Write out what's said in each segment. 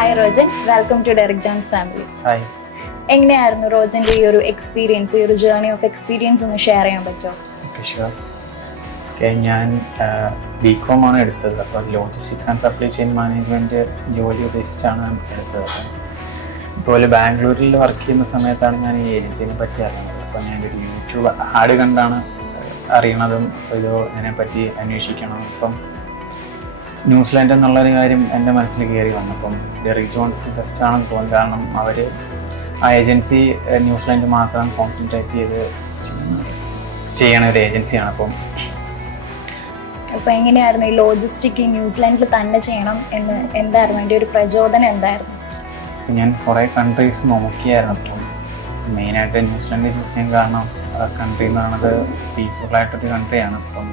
Hi Rojan, welcome to Derick Jones family. Hi. എങ്ങനെയായിരുന്നു റോജൻ്റെ ഈ ഒരു എക്സ്പീരിയൻസ്, ഈ ഒരു ജേർണി ഓഫ് എക്സ്പീരിയൻസ് ഒന്ന് ഷെയർ ചെയ്യാൻ പറ്റുമോ? Okay, sure. ഓക്കെ, ഞാൻ ബികോം ആണ് എടുത്തത്. അപ്പോൾ logistics and supply chain management ജോലി ഉദ്ദേശിച്ചാണ് എടുത്തത്. അതുപോലെ ബാംഗ്ലൂരിൽ വർക്ക് ചെയ്യുന്ന സമയത്താണ് ഞാൻ ഈ ഏജൻസിനെ പറ്റി അറിയുന്നത്. അപ്പോൾ ഞാനൊരു യൂട്യൂബ് ആഡ് കണ്ടാണ് അറിയണതും ഇതിനെപ്പറ്റി അന്വേഷിക്കണം. ഇപ്പം ന്യൂസിലാൻഡ് എന്നുള്ളൊരു കാര്യം എൻ്റെ മനസ്സിൽ കയറി വന്നപ്പം ഡെറിക് ജോൺസ് ബെസ്റ്റ് ആണെന്ന് തോന്നി. കാരണം അവർ ആ ഏജൻസി ന്യൂസിലാൻഡ് മാത്രം കോൺസെൻട്രേറ്റ് ചെയ്ത് ചെയ്യണ ഒരു ഏജൻസിയാണ്. അപ്പോൾ എങ്ങനെയായിരുന്നു ഈ ലോജിസ്റ്റിക് ന്യൂസിലാൻഡിൽ തന്നെ ചെയ്യണം എന്ന് എന്തായിരുന്നു എൻ്റെ ഒരു പ്രചോദനം എന്തായിരുന്നു? ഞാൻ കുറേ കൺട്രീസ് നോക്കിയായിരുന്നു. അപ്പം മെയിനായിട്ട് ന്യൂസിലാൻഡ് ചൂസ് ചെയ്യാൻ കാരണം കൺട്രി എന്ന് പറയുന്നത് പീസ്ഫുള്ളായിട്ടൊരു കൺട്രിയാണ്. അപ്പം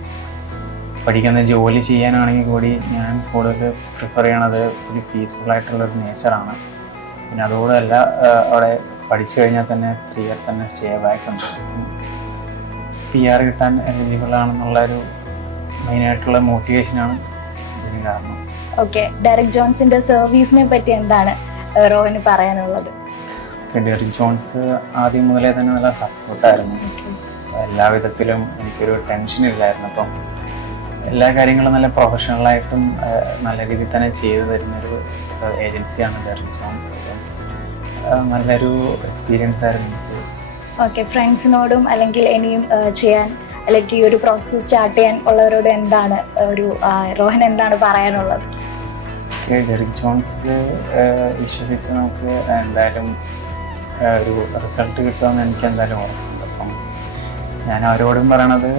പഠിക്കുന്ന ജോലി ചെയ്യാനാണെങ്കിൽ കൂടി ഞാൻ കൂടുതൽ പ്രിഫർ ചെയ്യണത് ഒരു പീസ്ഫുള്ളായിട്ടുള്ളൊരു നേച്ചറാണ്. പിന്നെ അതോടല്ല അവിടെ പഠിച്ചു കഴിഞ്ഞാൽ തന്നെ 3 ഇയർ തന്നെ സ്റ്റേ ബാക്ക് ഉണ്ട്. PR കിട്ടാൻ എലിജിബിൾ ആണെന്നുള്ളൊരു മെയിനായിട്ടുള്ള മോട്ടിവേഷനാണ് ഇതിന് കാരണം. ഓക്കെ, ഡെറിക് ജോൺസിൻ്റെ സർവീസിനെ പറ്റി എന്താണ് റോഹന് പറയാനുള്ളത്? ഡെറിക് ജോൺസ് ആദ്യം മുതലേ തന്നെ നല്ല സപ്പോർട്ടായിരുന്നു. എല്ലാ വിധത്തിലും എനിക്കൊരു ടെൻഷൻ ഇല്ലായിരുന്നു. അപ്പം എല്ലാ കാര്യങ്ങളും നല്ല പ്രൊഫഷണലായിട്ടും നല്ല രീതിയിൽ തന്നെ ചെയ്തു തരുന്നൊരു ഏജൻസിയാണ് ഡെറിക് ജോൺസ്. നല്ലൊരു എക്സ്പീരിയൻസ് ആയിരുന്നു എനിക്ക്. ഓക്കെ, ഫ്രണ്ട്സിനോടും അല്ലെങ്കിൽ ഇനിയും ചെയ്യാൻ അല്ലെങ്കിൽ ഈ ഒരു പ്രോസസ്സ് സ്റ്റാർട്ട് ചെയ്യാൻ ഉള്ളവരോട് എന്താണ് റോഹൻ എന്താണ് പറയാനുള്ളത്? ഡെറിക് ജോൺസിൽ വിശ്വസിച്ച് നമുക്ക് എന്തായാലും ഒരു റിസൾട്ട് കിട്ടുമെന്ന് എനിക്ക് എന്തായാലും ഓർമ്മയുണ്ട്. അപ്പം ഞാൻ അവരോടും പറയണത്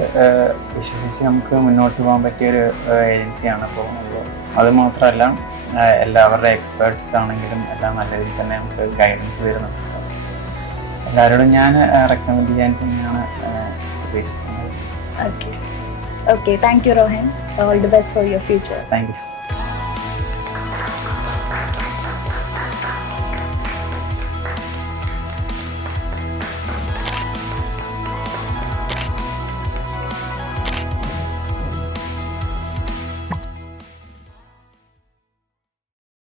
വിശ്വസിച്ച് നമുക്ക് മുന്നോട്ട് പോകാൻ പറ്റിയൊരു ഏജൻസിയാണ്. അപ്പോൾ അത് മാത്രമല്ല എല്ലാവരുടെ എക്സ്പേർട്സ് ആണെങ്കിലും എല്ലാം നല്ല രീതിയിൽ തന്നെ നമുക്ക് ഗൈഡൻസ് തരുന്നുണ്ട്. എല്ലാവരോടും ഞാൻ റെക്കമെൻഡ് ചെയ്യാൻ തന്നെയാണ് ഉദ്ദേശിക്കുന്നത്. Okay, thank you Rohan. All the best for your future. Thank you.